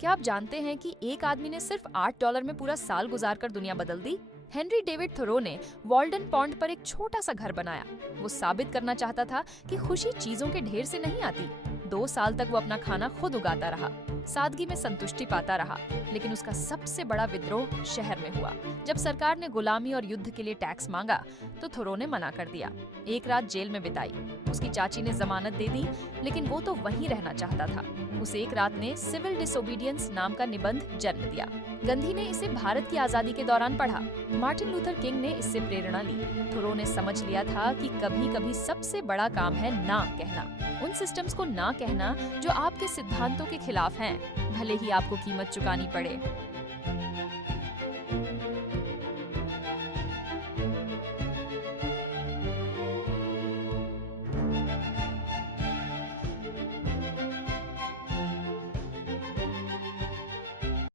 क्या आप जानते हैं कि एक आदमी ने सिर्फ $8 में पूरा साल गुजारकर दुनिया बदल दी? हेनरी डेविड थोरो ने वॉल्डन पॉन्ड पर एक छोटा सा घर बनाया। वो साबित करना चाहता था कि खुशी चीजों के ढेर से नहीं आती। 2 साल तक वो अपना खाना खुद उगाता रहा, सादगी में संतुष्टि पाता रहा। लेकिन उसका सबसे बड़ा विद्रोह शहर में हुआ। जब सरकार ने गुलामी और युद्ध के लिए टैक्स मांगा तो थोरो ने मना कर दिया। एक रात जेल में बिताई। उसकी चाची ने जमानत दे दी, लेकिन वो तो वहीं रहना चाहता था। उस एक रात ने सिविल डिसोबीडियंस नाम का निबंध जन्म दिया। गांधी ने इसे भारत की आजादी के दौरान पढ़ा। मार्टिन लूथर किंग ने इससे प्रेरणा ली। थोरो ने समझ लिया था कि कभी-कभी सबसे बड़ा काम है ना कहना। उन सिस्टम्स को ना कहना जो आपके सिद्धांतों के खिलाफ हैं, भले ही आपको कीमत चुकानी पड़े।